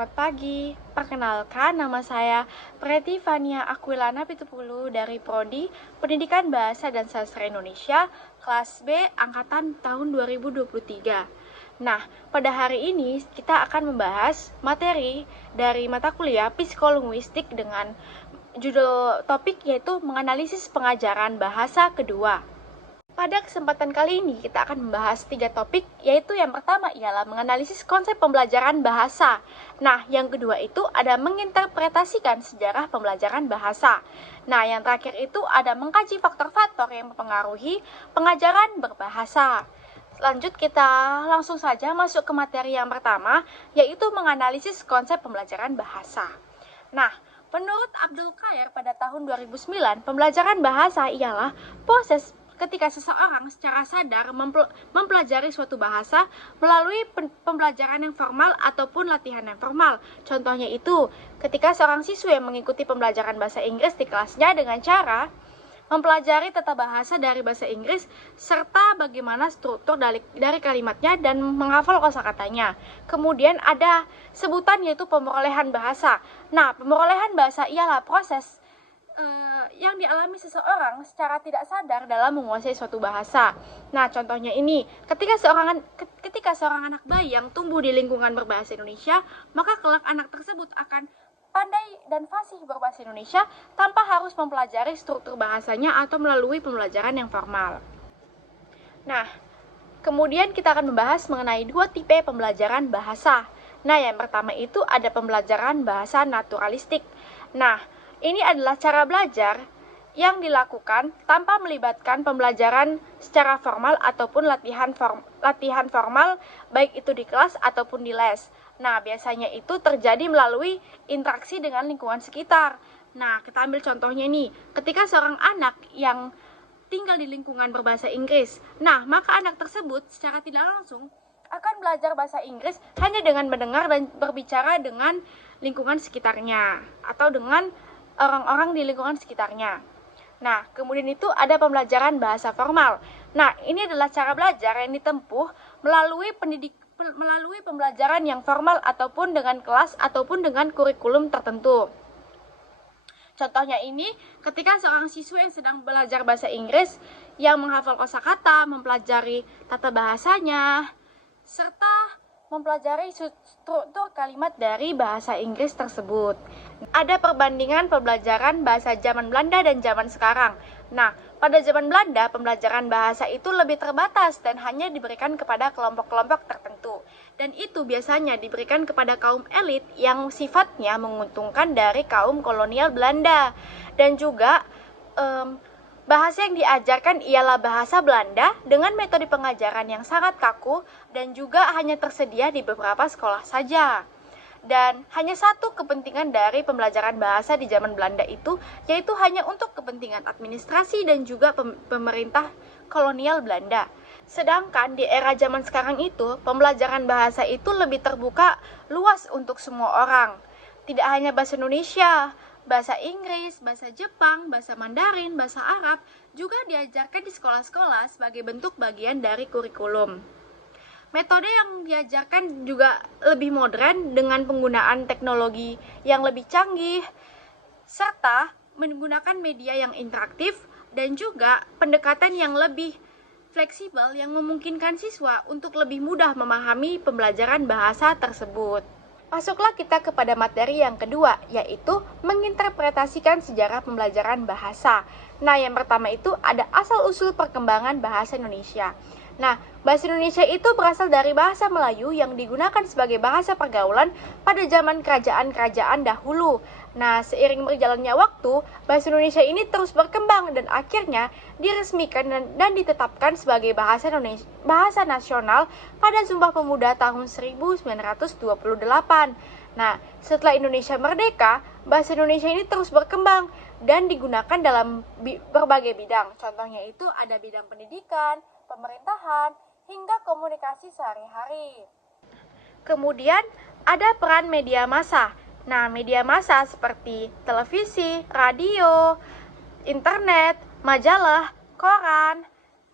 selamat pagi. Perkenalkan, nama saya Preti Fania Aquilana Pitupulu dari Prodi Pendidikan Bahasa dan Sastra Indonesia, kelas B, angkatan tahun 2023. Nah, pada hari ini kita akan membahas materi dari mata kuliah Psikolinguistik dengan judul topik yaitu menganalisis pengajaran bahasa kedua. Pada kesempatan kali ini kita akan membahas 3 topik, yaitu yang pertama ialah menganalisis konsep pembelajaran bahasa. Nah, yang kedua itu ada menginterpretasikan sejarah pembelajaran bahasa. Nah, yang terakhir itu ada mengkaji faktor-faktor yang mempengaruhi pengajaran berbahasa. Lanjut, kita langsung saja masuk ke materi yang pertama, yaitu menganalisis konsep pembelajaran bahasa. Nah, menurut Abdul Qayyar pada tahun 2009, pembelajaran bahasa ialah proses ketika seseorang secara sadar mempelajari suatu bahasa melalui pembelajaran yang formal ataupun latihan yang formal. Contohnya itu, ketika seorang siswa yang mengikuti pembelajaran bahasa Inggris di kelasnya dengan cara mempelajari tata bahasa dari bahasa Inggris serta bagaimana struktur dari kalimatnya dan menghafal kosakatanya. Kemudian ada sebutan yaitu pemerolehan bahasa. Nah, pemerolehan bahasa ialah proses yang dialami seseorang secara tidak sadar dalam menguasai suatu bahasa. Nah, contohnya ini, ketika seorang anak bayi yang tumbuh di lingkungan berbahasa Indonesia, maka kelak anak tersebut akan pandai dan fasih berbahasa Indonesia tanpa harus mempelajari struktur bahasanya atau melalui pembelajaran yang formal. Nah, kemudian kita akan membahas mengenai 2 tipe pembelajaran bahasa. Nah, yang pertama itu ada pembelajaran bahasa naturalistik. Nah, ini adalah cara belajar yang dilakukan tanpa melibatkan pembelajaran secara formal ataupun latihan formal, baik itu di kelas ataupun di les. Nah, biasanya itu terjadi melalui interaksi dengan lingkungan sekitar. Nah, kita ambil contohnya nih, ketika seorang anak yang tinggal di lingkungan berbahasa Inggris, nah, maka anak tersebut secara tidak langsung akan belajar bahasa Inggris hanya dengan mendengar dan berbicara dengan lingkungan sekitarnya atau dengan orang-orang di lingkungan sekitarnya. Nah, kemudian itu ada pembelajaran bahasa formal. Nah, ini adalah cara belajar yang ditempuh melalui pembelajaran yang formal ataupun dengan kelas ataupun dengan kurikulum tertentu. Contohnya ini, ketika seorang siswa yang sedang belajar bahasa Inggris yang menghafal kosakata, mempelajari tata bahasanya, serta mempelajari struktur kalimat dari bahasa Inggris tersebut. Ada perbandingan pembelajaran bahasa zaman Belanda dan zaman sekarang. Nah, pada zaman Belanda, pembelajaran bahasa itu lebih terbatas dan hanya diberikan kepada kelompok-kelompok tertentu. Dan itu biasanya diberikan kepada kaum elit yang sifatnya menguntungkan dari kaum kolonial Belanda. Dan juga bahasa yang diajarkan ialah bahasa Belanda dengan metode pengajaran yang sangat kaku dan juga hanya tersedia di beberapa sekolah saja. Dan hanya satu kepentingan dari pembelajaran bahasa di zaman Belanda itu, yaitu hanya untuk kepentingan administrasi dan juga pemerintah kolonial Belanda. Sedangkan di era zaman sekarang itu, pembelajaran bahasa itu lebih terbuka luas untuk semua orang. Tidak hanya bahasa Indonesia, bahasa Inggris, bahasa Jepang, bahasa Mandarin, bahasa Arab juga diajarkan di sekolah-sekolah sebagai bentuk bagian dari kurikulum. Metode yang diajarkan juga lebih modern dengan penggunaan teknologi yang lebih canggih, serta menggunakan media yang interaktif dan juga pendekatan yang lebih fleksibel yang memungkinkan siswa untuk lebih mudah memahami pembelajaran bahasa tersebut. Masuklah kita kepada materi yang kedua, yaitu menginterpretasikan sejarah pembelajaran bahasa. Nah, yang pertama itu ada asal-usul perkembangan bahasa Indonesia. Nah, bahasa Indonesia itu berasal dari bahasa Melayu yang digunakan sebagai bahasa pergaulan pada zaman kerajaan-kerajaan dahulu. Nah, seiring berjalannya waktu, bahasa Indonesia ini terus berkembang dan akhirnya diresmikan dan ditetapkan sebagai bahasa nasional pada Sumpah Pemuda tahun 1928. Nah, setelah Indonesia merdeka, bahasa Indonesia ini terus berkembang dan digunakan dalam berbagai bidang. Contohnya itu ada bidang pendidikan, pemerintahan, hingga komunikasi sehari-hari. Kemudian ada peran media massa. Nah, media massa seperti televisi, radio, internet, majalah, koran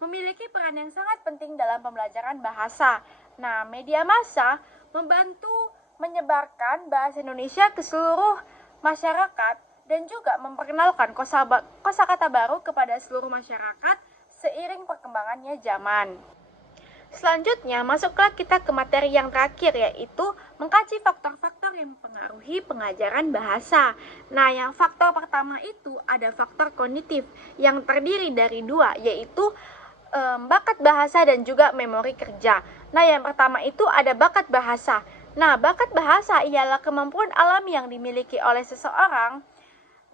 memiliki peran yang sangat penting dalam pembelajaran bahasa. Nah, media massa membantu menyebarkan bahasa Indonesia ke seluruh masyarakat dan juga memperkenalkan kosakata baru kepada seluruh masyarakat seiring perkembangannya zaman. Selanjutnya, masuklah kita ke materi yang terakhir, yaitu mengkaji faktor-faktor yang mempengaruhi pengajaran bahasa. Nah, yang faktor pertama itu ada faktor kognitif yang terdiri dari dua, yaitu bakat bahasa dan juga memori kerja. Nah, yang pertama itu ada bakat bahasa. Nah, bakat bahasa ialah kemampuan alam yang dimiliki oleh seseorang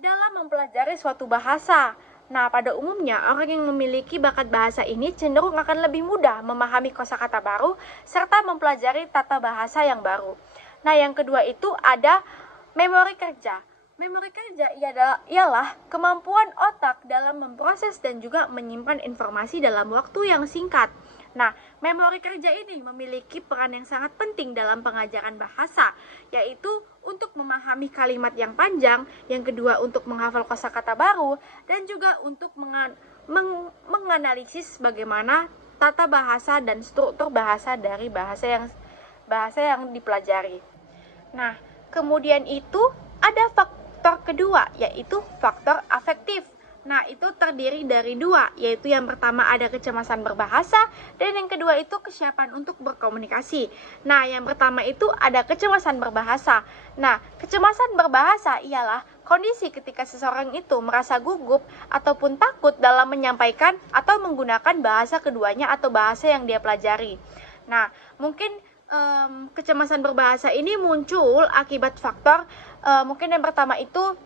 dalam mempelajari suatu bahasa. Nah, pada umumnya, orang yang memiliki bakat bahasa ini cenderung akan lebih mudah memahami kosakata baru serta mempelajari tata bahasa yang baru. Nah, yang kedua itu ada memori kerja. Memori kerja ialah kemampuan otak dalam memproses dan juga menyimpan informasi dalam waktu yang singkat. Nah, memori kerja ini memiliki peran yang sangat penting dalam pengajaran bahasa, yaitu untuk memahami kalimat yang panjang, yang kedua untuk menghafal kosakata baru, dan juga untuk menganalisis bagaimana tata bahasa dan struktur bahasa dari bahasa yang dipelajari. Nah, kemudian itu ada faktor kedua, yaitu faktor afektif. Nah, itu terdiri dari dua, yaitu yang pertama ada kecemasan berbahasa, dan yang kedua itu kesiapan untuk berkomunikasi. Nah, yang pertama itu ada kecemasan berbahasa. Nah, kecemasan berbahasa ialah kondisi ketika seseorang itu merasa gugup ataupun takut dalam menyampaikan atau menggunakan bahasa keduanya atau bahasa yang dia pelajari. Nah, mungkin kecemasan berbahasa ini muncul akibat faktor mungkin yang pertama itu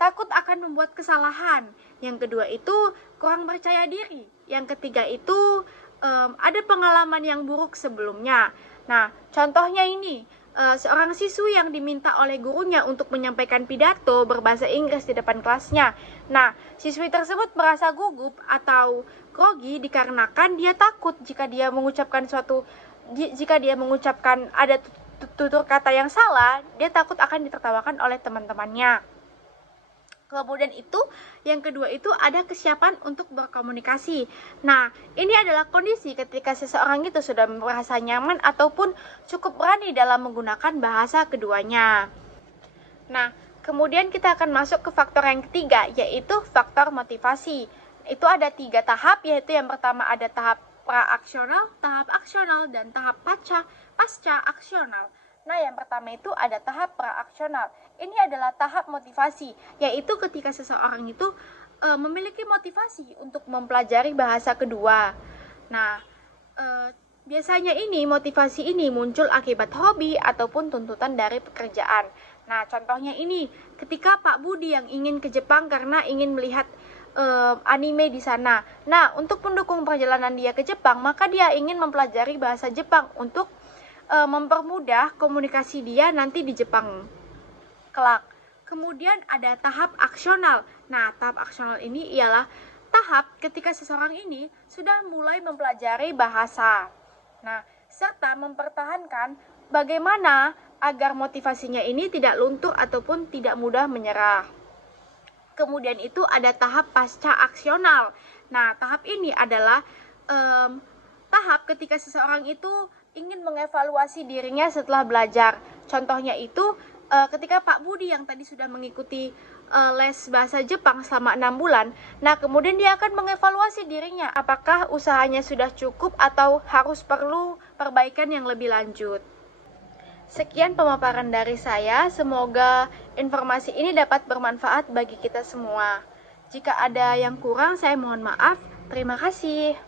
takut akan membuat kesalahan, yang kedua itu kurang percaya diri, yang ketiga itu ada pengalaman yang buruk sebelumnya. Nah, contohnya ini seorang siswi yang diminta oleh gurunya untuk menyampaikan pidato berbahasa Inggris di depan kelasnya. Nah, siswi tersebut merasa gugup atau grogi dikarenakan dia takut jika dia mengucapkan ada tutur kata yang salah, dia takut akan ditertawakan oleh teman-temannya. Kemudian itu, yang kedua itu ada kesiapan untuk berkomunikasi. Nah, ini adalah kondisi ketika seseorang itu sudah merasa nyaman ataupun cukup berani dalam menggunakan bahasa keduanya. Nah, kemudian kita akan masuk ke faktor yang ketiga, yaitu faktor motivasi. Itu ada 3 tahap, yaitu yang pertama ada tahap pra-aksional, tahap aksional, dan tahap pasca-aksional. Nah, yang pertama itu ada tahap pra-aksional. Ini adalah tahap motivasi, yaitu ketika seseorang itu memiliki motivasi untuk mempelajari bahasa kedua. Nah, biasanya motivasi ini muncul akibat hobi ataupun tuntutan dari pekerjaan. Nah, contohnya ini, ketika Pak Budi yang ingin ke Jepang karena ingin melihat anime di sana. Nah, untuk mendukung perjalanan dia ke Jepang, maka dia ingin mempelajari bahasa Jepang untuk mempermudah komunikasi dia nanti di Jepang kelak. Kemudian ada tahap aksional. Nah, tahap aksional ini ialah tahap ketika seseorang ini sudah mulai mempelajari bahasa. Nah, serta mempertahankan bagaimana agar motivasinya ini tidak luntur ataupun tidak mudah menyerah. Kemudian itu ada tahap pasca aksional. Nah, tahap ini adalah tahap ketika seseorang itu ingin mengevaluasi dirinya setelah belajar. Contohnya itu ketika Pak Budi yang tadi sudah mengikuti les bahasa Jepang selama 6 bulan. Nah, kemudian dia akan mengevaluasi dirinya, apakah usahanya sudah cukup atau perlu perbaikan yang lebih lanjut. Sekian pemaparan dari saya, semoga informasi ini dapat bermanfaat bagi kita semua. Jika ada yang kurang, saya mohon maaf. Terima kasih.